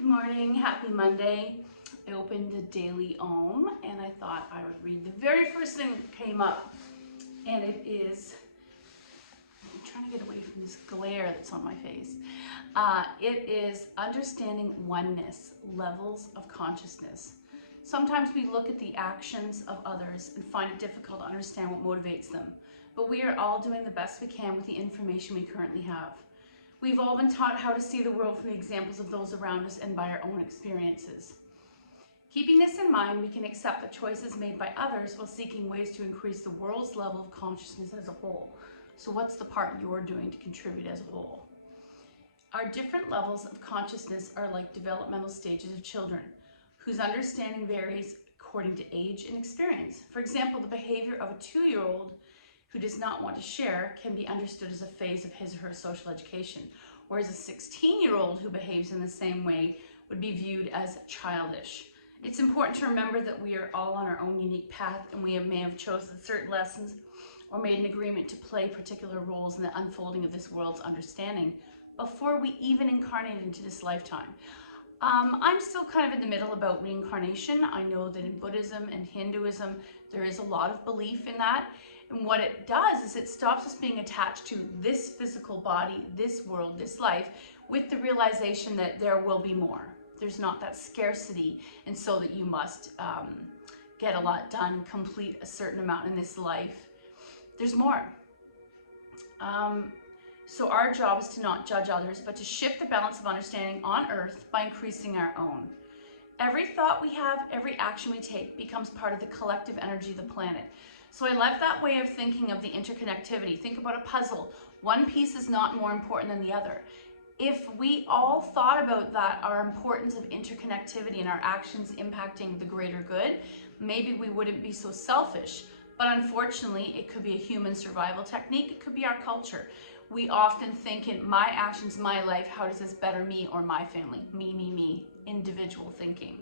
Good morning, happy Monday. I opened the Daily Om and I thought I would read the very first thing that came up. And it is, I'm trying to get away from this glare that's on my face. It is understanding oneness, levels of consciousness. Sometimes we look at the actions of others and find it difficult to understand what motivates them. But we are all doing the best we can with the information we currently have. We've all been taught how to see the world from the examples of those around us and by our own experiences. Keeping this in mind, we can accept the choices made by others while seeking ways to increase the world's level of consciousness as a whole. So what's the part you're doing to contribute as a whole? Our different levels of consciousness are like developmental stages of children, whose understanding varies according to age and experience. For example, the behavior of a 2-year-old who does not want to share can be understood as a phase of his or her social education, whereas a 16-year-old who behaves in the same way would be viewed as childish. It's important to remember that we are all on our own unique path, and we may have chosen certain lessons or made an agreement to play particular roles in the unfolding of this world's understanding before we even incarnate into this lifetime. I'm still kind of in the middle about reincarnation. I know that in Buddhism and Hinduism, there is a lot of belief in that. And what it does is it stops us being attached to this physical body, this world, this life, with the realization that there will be more. There's not that scarcity, and so that you must get a lot done, complete a certain amount in this life. There's more. So our job is to not judge others, but to shift the balance of understanding on earth by increasing our own. Every thought we have, every action we take becomes part of the collective energy of the planet. So I love that way of thinking of the interconnectivity. Think about a puzzle. One piece is not more important than the other. If we all thought about that, our importance of interconnectivity and our actions impacting the greater good, maybe we wouldn't be so selfish. But unfortunately, it could be a human survival technique. It could be our culture. We often think in my actions, my life, how does this better me or my family? Me, individual thinking.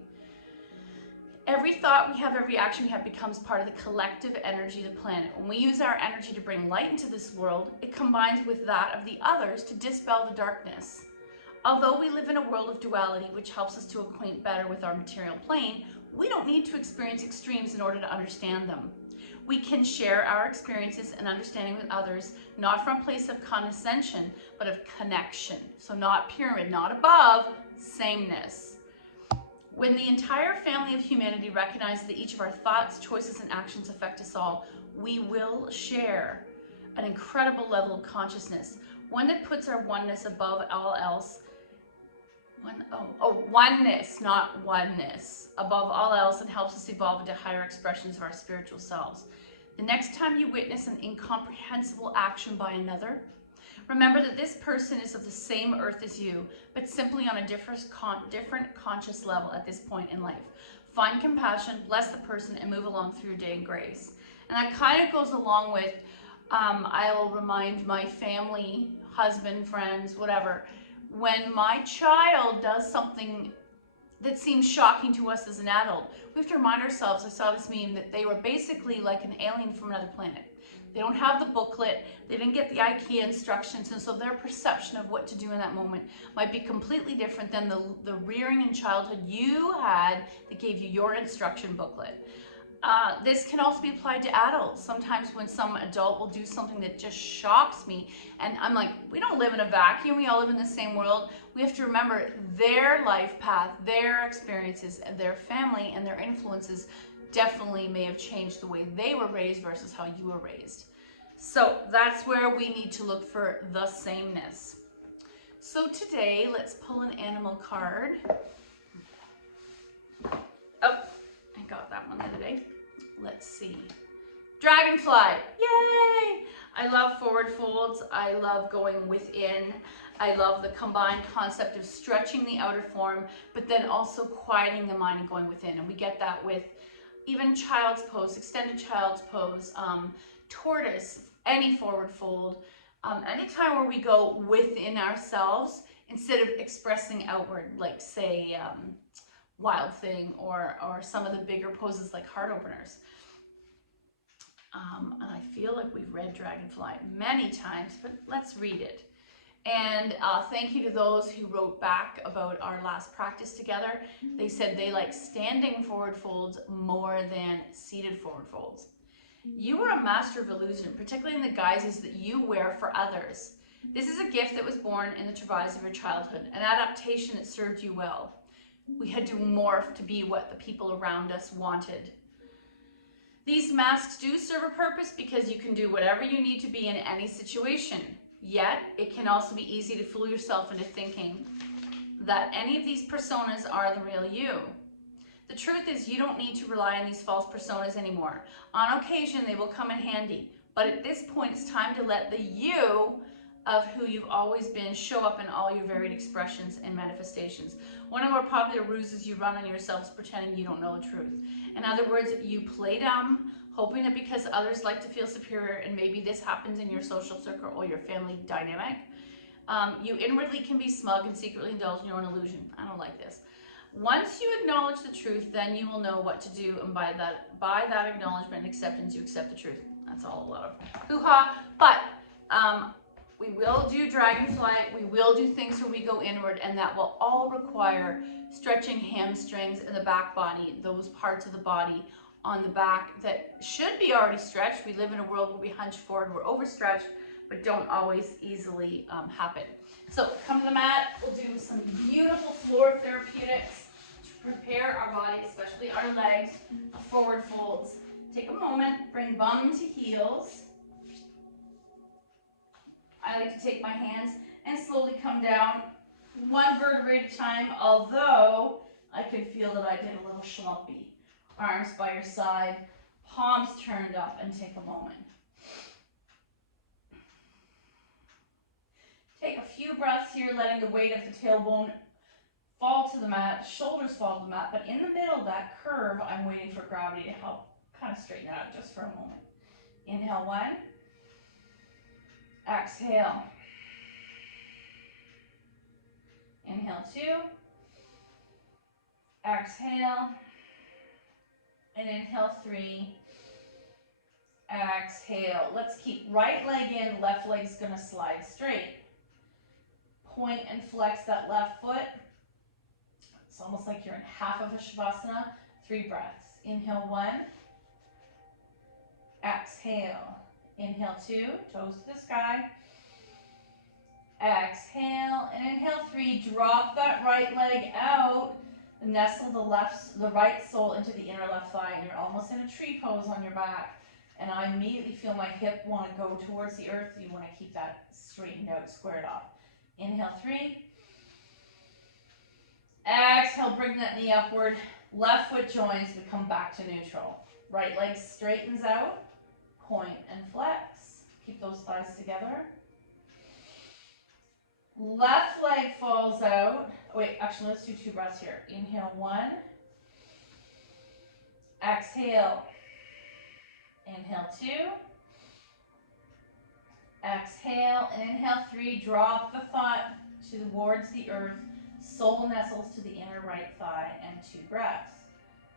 Every thought we have, every action we have becomes part of the collective energy of the planet. When we use our energy to bring light into this world, it combines with that of the others to dispel the darkness. Although we live in a world of duality, which helps us to acquaint better with our material plane, we don't need to experience extremes in order to understand them. We can share our experiences and understanding with others, not from a place of condescension, but of connection. So not pyramid, not above, sameness. When the entire family of humanity recognizes that each of our thoughts, choices, and actions affect us all, we will share an incredible level of consciousness, one that puts our oneness above all else. Oneness, not oneness, above all else, and helps us evolve into higher expressions of our spiritual selves. The next time you witness an incomprehensible action by another, remember that this person is of the same earth as you, but simply on a different conscious level at this point in life. Find compassion, bless the person, and move along through your day in grace. And that kind of goes along with, I'll remind my family, husband, friends, whatever, when my child does something that seems shocking to us as an adult, we have to remind ourselves, I saw this meme, that they were basically like an alien from another planet. They don't have the booklet, they didn't get the IKEA instructions, and so their perception of what to do in that moment might be completely different than the rearing in childhood you had that gave you your instruction booklet. This can also be applied to adults. Sometimes when some adult will do something that just shocks me, and I'm like, we don't live in a vacuum, we all live in the same world. We have to remember their life path, their experiences, their family, and their influences definitely may have changed the way they were raised versus how you were raised. So that's where we need to look for the sameness. So today, let's pull an animal card. Oh, I got that one the other day. Let's see. Dragonfly, yay! I love forward folds. I love going within. I love the combined concept of stretching the outer form, but then also quieting the mind and going within. And we get that with even child's pose, extended child's pose, tortoise, any forward fold, anytime where we go within ourselves instead of expressing outward, like say Wild Thing or some of the bigger poses like heart openers. And I feel like we've read Dragonfly many times, but let's read it. And thank you to those who wrote back about our last practice together. They said they like standing forward folds more than seated forward folds. You are a master of illusion, particularly in the guises that you wear for others. This is a gift that was born in the travails of your childhood, an adaptation that served you well. We had to morph to be what the people around us wanted. These masks do serve a purpose because you can do whatever you need to be in any situation. Yet, it can also be easy to fool yourself into thinking that any of these personas are the real you. The truth is, you don't need to rely on these false personas anymore. On occasion, they will come in handy, but at this point, it's time to let the you of who you've always been show up in all your varied expressions and manifestations. One of the more popular ruses you run on yourself is pretending you don't know the truth. In other words, you play dumb, hoping that because others like to feel superior, and maybe this happens in your social circle or your family dynamic, you inwardly can be smug and secretly indulge in your own illusion. I don't like this. Once you acknowledge the truth, then you will know what to do, and by that acknowledgement and acceptance, you accept the truth. That's all a lot of hoo-ha. But we will do dragonfly, we will do things where we go inward, and that will all require stretching hamstrings and the back body, those parts of the body on the back that should be already stretched. We live in a world where we hunch forward, we're overstretched, but don't always easily happen. So come to the mat, we'll do some beautiful floor therapeutics to prepare our body, especially our legs, forward folds. Take a moment, bring bum to heels. I like to take my hands and slowly come down one vertebrae at a time, although I could feel that I did a little schlumpy. Arms by your side, palms turned up, and take a moment. Take a few breaths here, letting the weight of the tailbone fall to the mat, shoulders fall to the mat, but in the middle of that curve, I'm waiting for gravity to help kind of straighten it out just for a moment. Inhale, 1. Exhale. Inhale, 2. Exhale. And inhale, 3. Exhale. Let's keep right leg in, left leg's gonna slide straight. Point and flex that left foot. It's almost like you're in half of a shavasana. 3 breaths. Inhale, 1. Exhale. Inhale, 2. Toes to the sky. Exhale. And inhale, 3. Drop that right leg out. Nestle the right sole into the inner left thigh. And you're almost in a tree pose on your back. And I immediately feel my hip want to go towards the earth. You want to keep that straightened out, squared off. Inhale, 3. Exhale, bring that knee upward. Left foot joins, we come back to neutral. Right leg straightens out. Point and flex. Keep those thighs together. Left leg falls out. Wait, actually, let's do 2 breaths here. Inhale, 1. Exhale. Inhale, 2. Exhale, and inhale, 3. Drop the thought towards the earth. Sole nestles to the inner right thigh, and 2 breaths.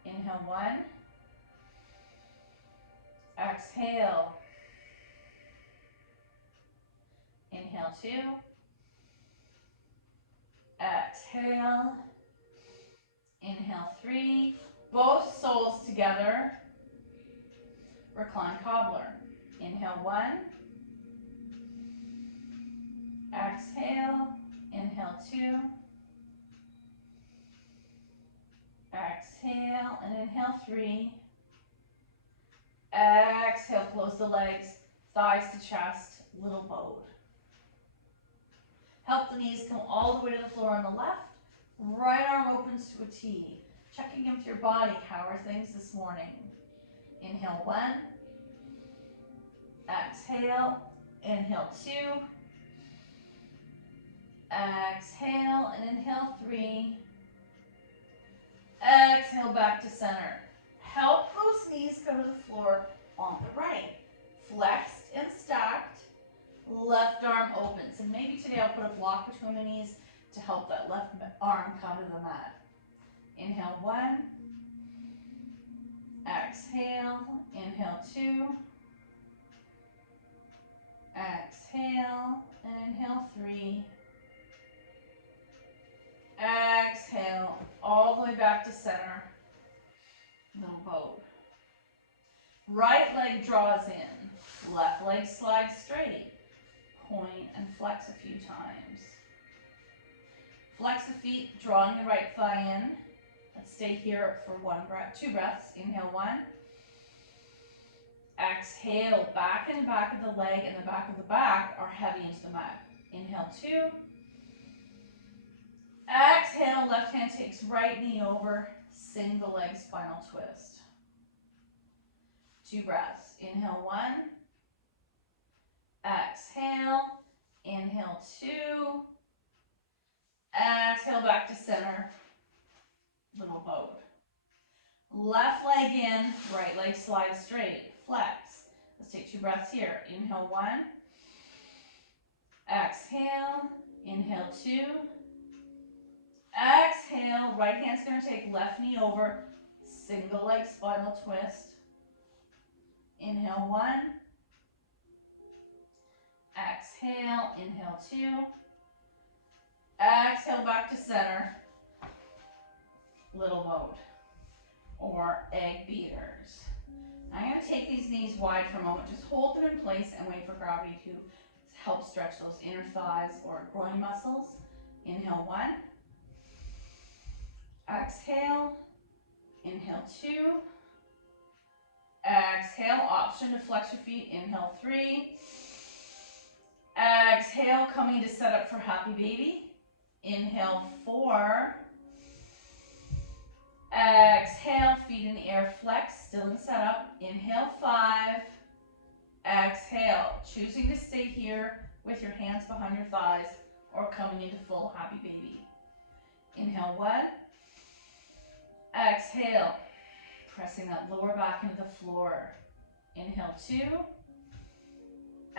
Inhale, 1. Exhale. Inhale, 2. Exhale. Inhale, 3. Both soles together. Recline cobbler. Inhale, 1. Exhale. Inhale, 2. Exhale, and inhale, 3. Exhale, close the legs, thighs to chest, little bowed. Help the knees come all the way to the floor on the left. Right arm opens to a T. Checking in with your body. How are things this morning? Inhale, 1. Exhale. Inhale, 2. Exhale, and inhale, 3. Exhale, back to center. Help those knees go to the floor on the right. Flexed and stacked. Left arm opens. And maybe today I'll put a block between the knees to help that left arm come to the mat. Inhale, 1. Exhale. Inhale, 2. Exhale. And inhale 3. Exhale all the way back to center. Little boat. Right leg draws in. Left leg slides straight. Point and flex a few times. Flex the feet, drawing the right thigh in. Let's stay here for 2 breaths. Inhale 1. Exhale, back and back of the leg and the back of the back are heavy into the mat. Inhale 2. Exhale, left hand takes right knee over, single leg spinal twist. 2 breaths. Inhale 1. Exhale. Inhale 2. Exhale back to center. Little boat. Left leg in, right leg slides straight. Flex. Let's take 2 breaths here. Inhale 1. Exhale. Inhale 2. Exhale. Right hand's going to take left knee over. Single leg spinal twist. Inhale 1. Exhale. Inhale 2. Exhale back to center. Little boat. Or egg beaters. I'm going to take these knees wide for a moment. Just hold them in place and wait for gravity to help stretch those inner thighs or groin muscles. Inhale 1. Exhale. Inhale 2. Exhale. Option to flex your feet. Inhale 3. Exhale. Coming to set up for happy baby. Inhale 4. Exhale, feet in the air, flex, still in setup. Inhale 5. Exhale, choosing to stay here with your hands behind your thighs or coming into full happy baby. Inhale 1. Exhale, pressing that lower back into the floor. Inhale 2.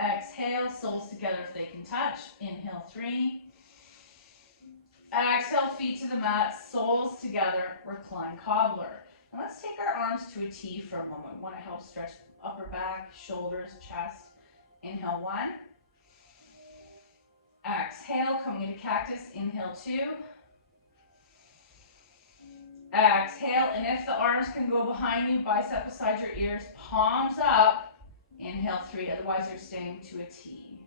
Exhale, soles together if they can touch. Inhale 3. Exhale, feet to the mat, soles together, recline cobbler. Now let's take our arms to a T for a moment. We want to help stretch upper back, shoulders, chest. Inhale 1. Exhale, coming into cactus. Inhale 2. Exhale, and if the arms can go behind you, bicep beside your ears, palms up. Inhale 3, otherwise you're staying to a T.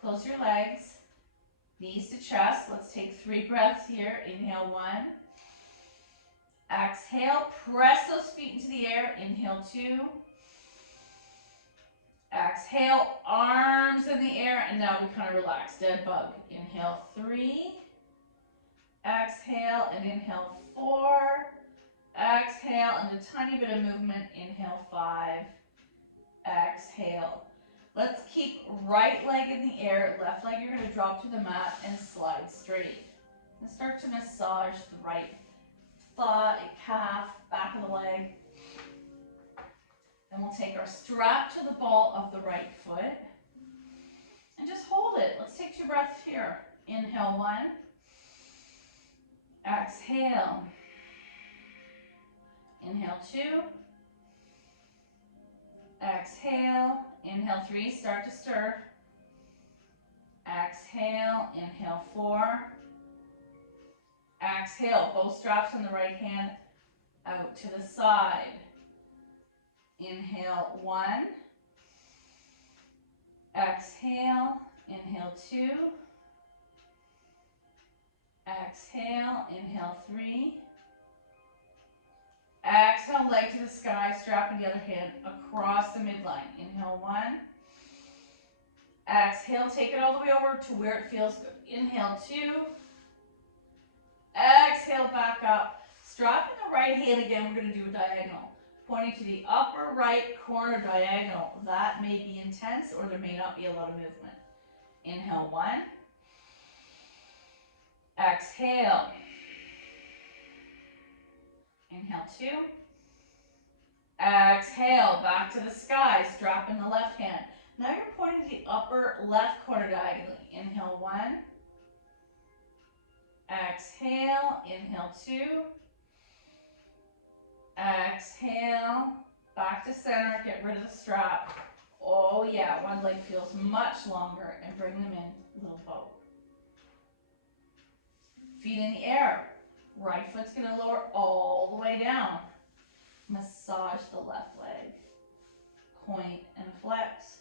Close your legs. Knees to chest. Let's take 3 breaths here. Inhale 1. Exhale. Press those feet into the air. Inhale 2. Exhale. Arms in the air. And now we kind of relax. Dead bug. Inhale 3. Exhale. And inhale 4. Exhale. And a tiny bit of movement. Inhale 5. Exhale. Let's keep right leg in the air, left leg you're going to drop to the mat and slide straight. And start to massage the right thigh, calf, back of the leg. Then we'll take our strap to the ball of the right foot and just hold it. Let's take 2 breaths here. Inhale 1. Exhale. Inhale 2. Exhale. Inhale 3, start to stir. Exhale, inhale 4. Exhale, both straps on the right hand out to the side. Inhale 1. Exhale, inhale 2. Exhale, inhale 3. Exhale, leg to the sky, strap in the other hand across the midline. Inhale 1. Exhale, take it all the way over to where it feels good. Inhale 2. Exhale, back up. Strap in the right hand again, we're going to do a diagonal. Pointing to the upper right corner diagonal. That may be intense or there may not be a lot of movement. Inhale 1. Exhale. Inhale 2. Exhale, back to the sky, strap in the left hand. Now you're pointing to the upper left corner diagonally. Inhale 1. Exhale, inhale 2. Exhale, back to center, get rid of the strap. Oh yeah, one leg feels much longer, and bring them in, little boat. Feet in the air. Right foot's gonna lower all the way down. Massage the left leg. Point and flex.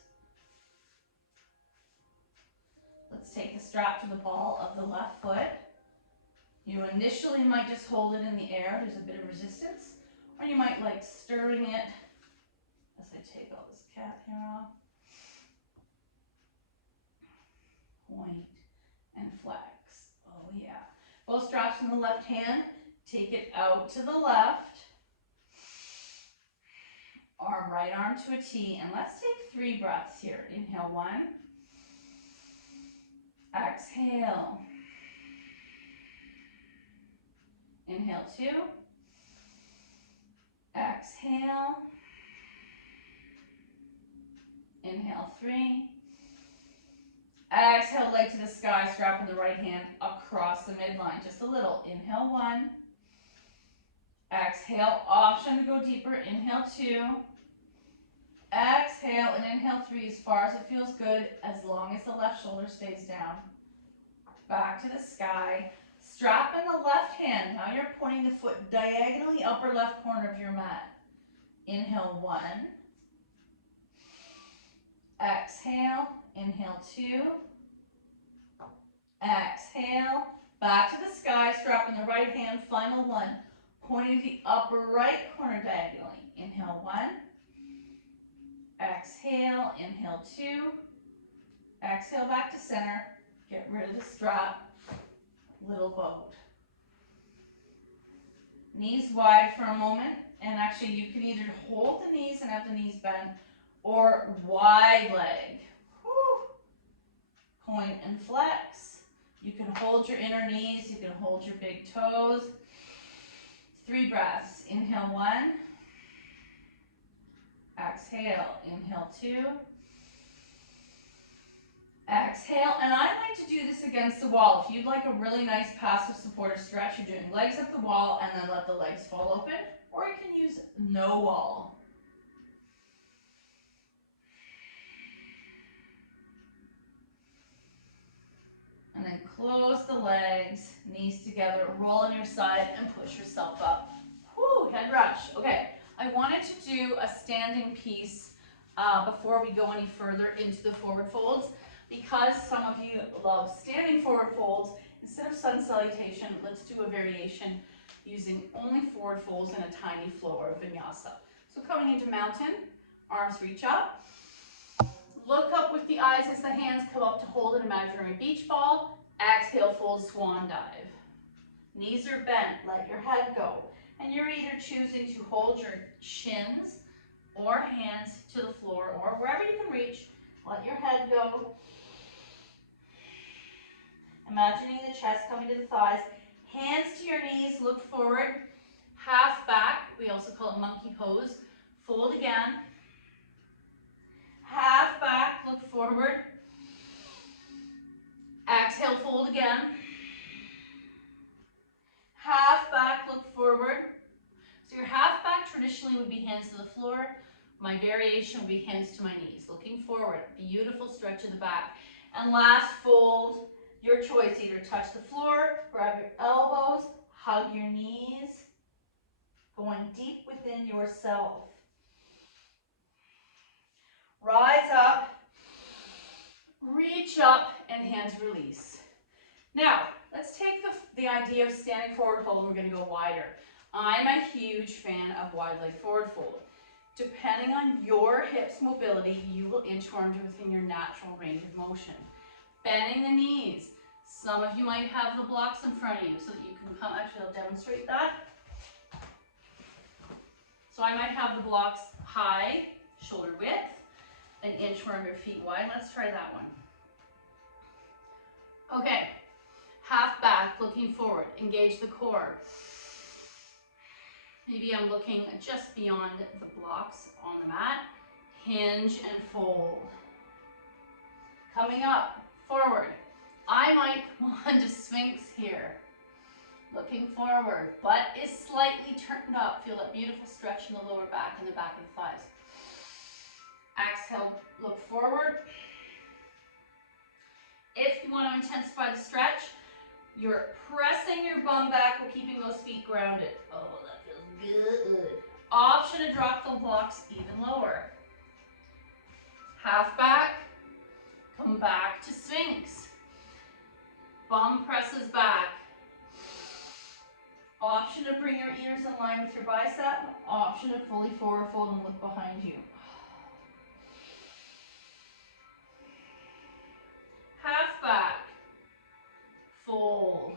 Let's take the strap to the ball of the left foot. You initially might just hold it in the air. There's a bit of resistance. Or you might like stirring it as I take all this cat hair off. Point and flex. Oh yeah. Both straps in the left hand. Take it out to the left. Right arm to a T. And let's take 3 breaths here. Inhale 1. Exhale. Inhale 2. Exhale. Inhale 3. Exhale, leg to the sky, strap with the right hand across the midline. Just a little. Inhale 1. Exhale, option to go deeper. Inhale 2. Exhale and inhale 3 as far as it feels good, as long as the left shoulder stays down. Back to the sky. Strap in the left hand. Now you're pointing the foot diagonally upper left corner of your mat. Inhale 1. Exhale. Inhale 2. Exhale. Back to the sky. Strap in the right hand. Final 1. Pointing to the upper right corner diagonally. Inhale 1. Exhale. Inhale 2. Exhale back to center. Get rid of the strap. Little boat. Knees wide for a moment. And actually you can either hold the knees and have the knees bent, or wide leg. Whew. Point and flex. You can hold your inner knees. You can hold your big toes. 3 breaths. Inhale 1. Exhale. Inhale 2. Exhale, and I like to do this against the wall. If you'd like a really nice passive supportive stretch, you're doing legs up the wall and then let the legs fall open, or you can use no wall. And then close the legs, knees together, roll on your side, and push yourself up. Whew, head rush. Okay, I wanted to do a standing piece before we go any further into the forward folds. Because some of you love standing forward folds, instead of sun salutation, let's do a variation using only forward folds and a tiny flow or vinyasa. So coming into mountain, arms reach up. Look up with the eyes as the hands come up to hold an imaginary beach ball. Exhale, fold swan dive. Knees are bent, let your head go. And you're either choosing to hold your shins or hands to the floor or wherever you can reach. Let your head go. Imagining the chest coming to the thighs. Hands to your knees, look forward. Half back, we also call it monkey pose. Fold again. Half back, look forward. Exhale, fold again. Half back, look forward. So your half back traditionally would be hands to the floor. My variation would be hands to my knees, looking forward. Beautiful stretch of the back. And last fold, your choice. Either touch the floor, grab your elbows, hug your knees, going deep within yourself. Rise up, reach up, and hands release. Now, let's take the idea of standing forward fold, and we're going to go wider. I'm a huge fan of wide leg forward fold. Depending on your hips mobility, you will inchworm to within your natural range of motion. Bending the knees. Some of you might have the blocks in front of you so that you can come. Actually, I'll demonstrate that. So I might have the blocks high, shoulder width, and inchworm your feet wide. Let's try that one. Okay, half back, looking forward. Engage the core. Maybe I'm looking just beyond the blocks on the mat. Hinge and fold. Coming up, forward. I might want to sphinx here. Looking forward. Butt is slightly turned up. Feel that beautiful stretch in the lower back and the back of the thighs. Exhale, look forward. If you want to intensify the stretch, you're pressing your bum back while keeping those feet grounded. Oh, that feels good. Option to drop the blocks even lower. Half back, come back to Sphinx. Bum presses back. Option to bring your ears in line with your bicep. Option to fully forward fold and look behind you. Half back, fold.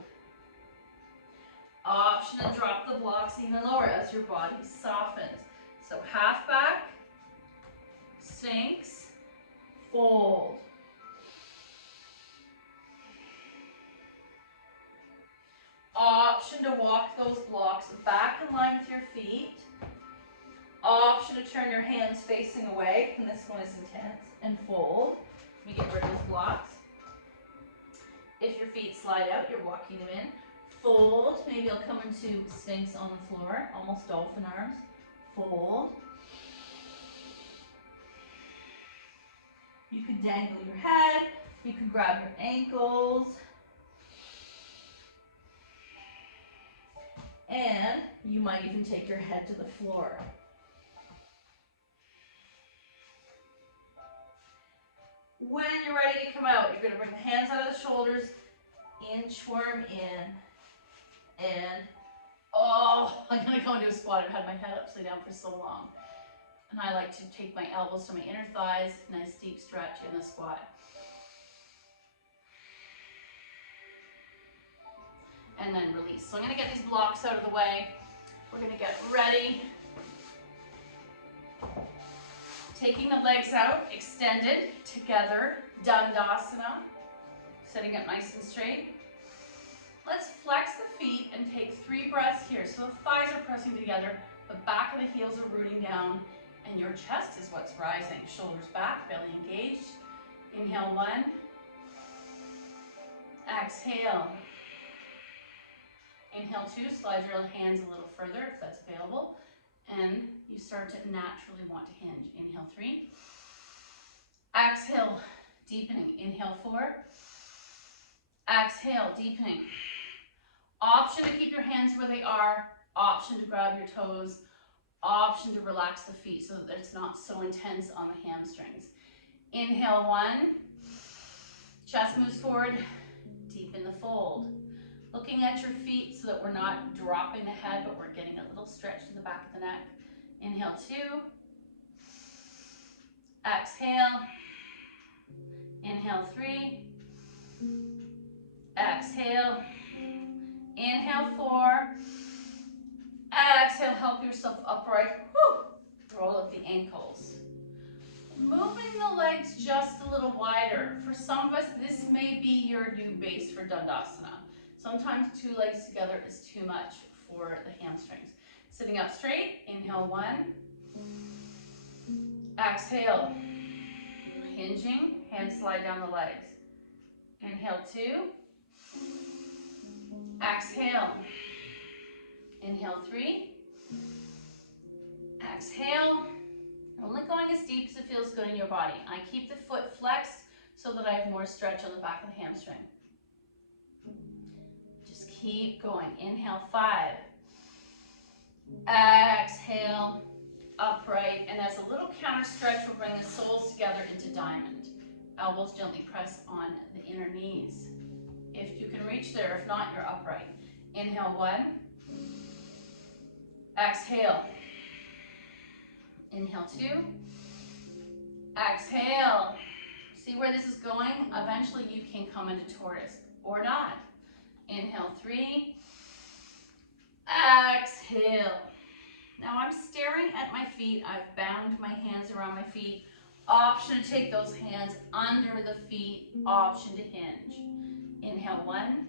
Option to drop the blocks even lower as your body softens. So half back, Sphinx, fold. Option to walk those blocks back in line with your feet. Option to turn your hands facing away, and this one is intense, and fold. Let me get rid of those blocks. If your feet slide out, you're walking them in. Fold, maybe I'll come into Sphinx on the floor, almost dolphin arms. Fold. You can dangle your head, you can grab your ankles. And you might even take your head to the floor. When you're ready to come out, you're going to bring the hands out of the shoulders, inchworm in, and oh, I'm going to go into a squat. I've had my head upside down for so long. And I like to take my elbows to my inner thighs, nice deep stretch in the squat. And then release. So I'm going to get these blocks out of the way. We're going to get ready. Taking the legs out, extended, together, Dandasana. Sitting up nice and straight. Let's flex the feet and take 3 breaths here. So the thighs are pressing together, the back of the heels are rooting down, and your chest is what's rising. Shoulders back, belly engaged. Inhale 1. Exhale. Inhale 2, slide your hands a little further if that's available. And you start to naturally want to hinge. Inhale 3. Exhale, deepening. Inhale 4. Exhale, deepening. Option to keep your hands where they are. Option to grab your toes. Option to relax the feet so that it's not so intense on the hamstrings. Inhale 1. Chest moves forward. Deepen the fold. Looking at your feet so that we're not dropping the head, but we're getting a little stretch to the back of the neck. Inhale 2. Exhale. Inhale 3. Exhale. Inhale 4. Exhale, help yourself upright. Woo. Roll up the ankles. Moving the legs just a little wider. For some of us, this may be your new base for Dandasana. Sometimes 2 legs together is too much for the hamstrings. Sitting up straight, inhale 1. Exhale. Hinging, hands slide down the legs. Inhale 2. Exhale. Inhale 3. Exhale. Only going as deep as it feels good in your body. I keep the foot flexed so that I have more stretch on the back of the hamstring. Just keep going. Inhale 5. Exhale, upright. And as a little counter stretch, we'll bring the soles together into diamond. Elbows gently press on the inner knees. If you can reach there, if not, you're upright. Inhale 1. Exhale. Inhale 2. Exhale. See where this is going? Eventually you can come into tortoise or not. Inhale 3. Exhale. Now I'm staring at my feet. I've bound my hands around my feet. Option to take those hands under the feet. Option to hinge. Inhale 1.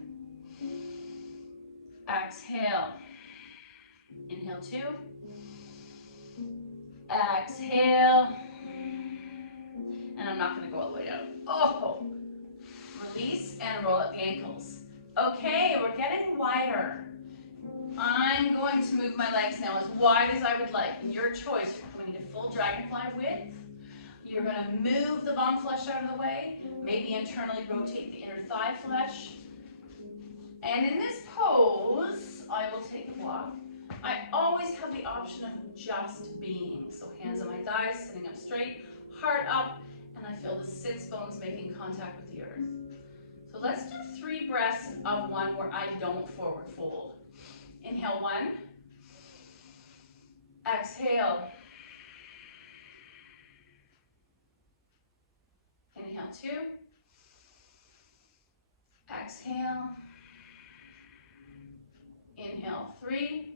Exhale. Inhale 2. Exhale. And I'm not going to go all the way out. Oh! Release and roll up the ankles. Okay, we're getting wider. I'm going to move my legs now as wide as I would like. Your choice. You're coming into full dragonfly width. You're going to move the bum flesh out of the way, maybe internally rotate the inner thigh flesh. And in this pose, I will take a block. I always have the option of just being. So hands on my thighs, sitting up straight, heart up, and I feel the sits bones making contact with the earth. So let's do 3 breaths of one where I don't forward fold. Inhale 1. Exhale. Inhale 2. Exhale. Inhale 3.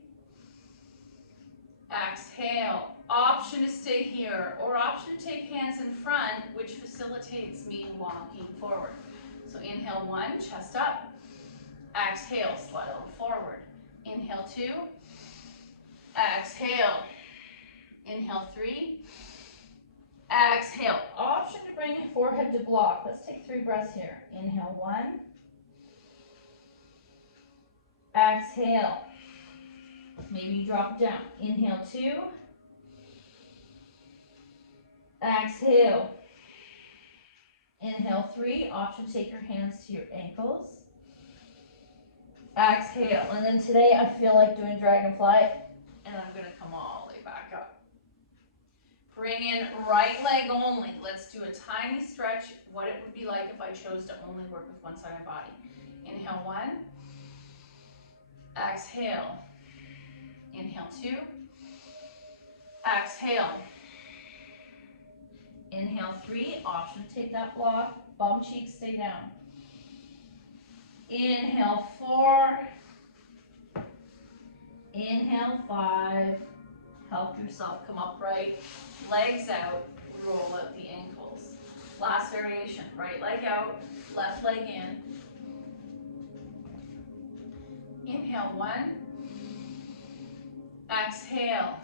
Exhale. Option to stay here, or option to take hands in front, which facilitates me walking forward. So inhale 1, chest up. Exhale, slide on forward. Inhale 2. Exhale. Inhale 3. Exhale. Option to bring your forehead to block. Let's take 3 breaths here. Inhale 1. Exhale. Maybe you drop it down. Inhale 2. Exhale. Inhale 3. Option to take your hands to your ankles. Exhale. And then today I feel like doing dragonfly, and I'm going to come all the way back up. Bring in right leg only. Let's do a tiny stretch, what it would be like if I chose to only work with one side of my body. Inhale 1. Exhale. Inhale 2. Exhale. Inhale 3. Option to take that block. Bum cheeks stay down. Inhale 4. Inhale 5. Help yourself come upright. Legs out. Roll out the ankles. Last variation. Right leg out. Left leg in. Inhale 1. Exhale.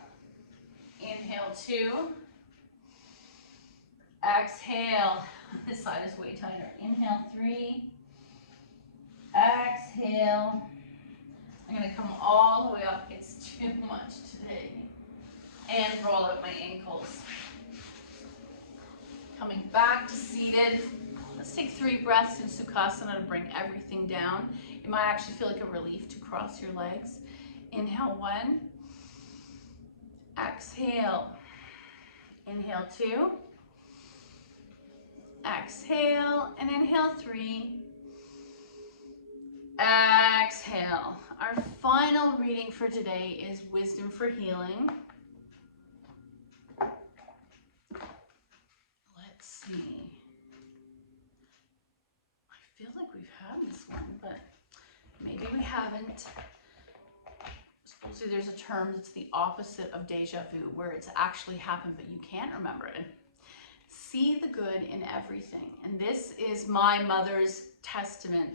Inhale 2. Exhale. This side is way tighter. Inhale 3. Exhale. I'm going to come all the way up. It's too much today. And roll out my ankles. Coming back to seated. Let's take 3 breaths in Sukhasana to bring everything down. It might actually feel like a relief to cross your legs. Inhale 1. Exhale. Inhale 2. Exhale. And inhale 3. Exhale. Our final reading for today is Wisdom for Healing. Let's see. I feel like we've had this one, but maybe we haven't. Supposedly there's a term that's the opposite of deja vu, where it's actually happened, but you can't remember it. See the good in everything. And this is my mother's testament.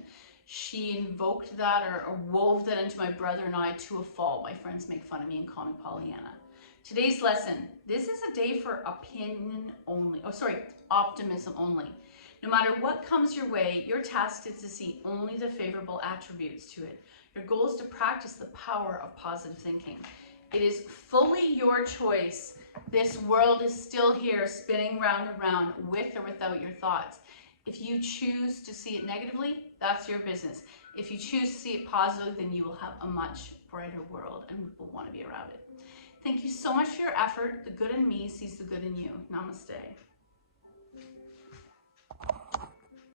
She invoked that or wove that into my brother and I to a fault. My friends make fun of me and call me Pollyanna. Today's lesson, this is a day for optimism only. No matter what comes your way, your task is to see only the favorable attributes to it. Your goal is to practice the power of positive thinking. It is fully your choice. This world is still here, spinning round and round, with or without your thoughts. If you choose to see it negatively, that's your business. If you choose to see it positively, then you will have a much brighter world and will want to be around it. Thank you so much for your effort. The good in me sees the good in you. Namaste.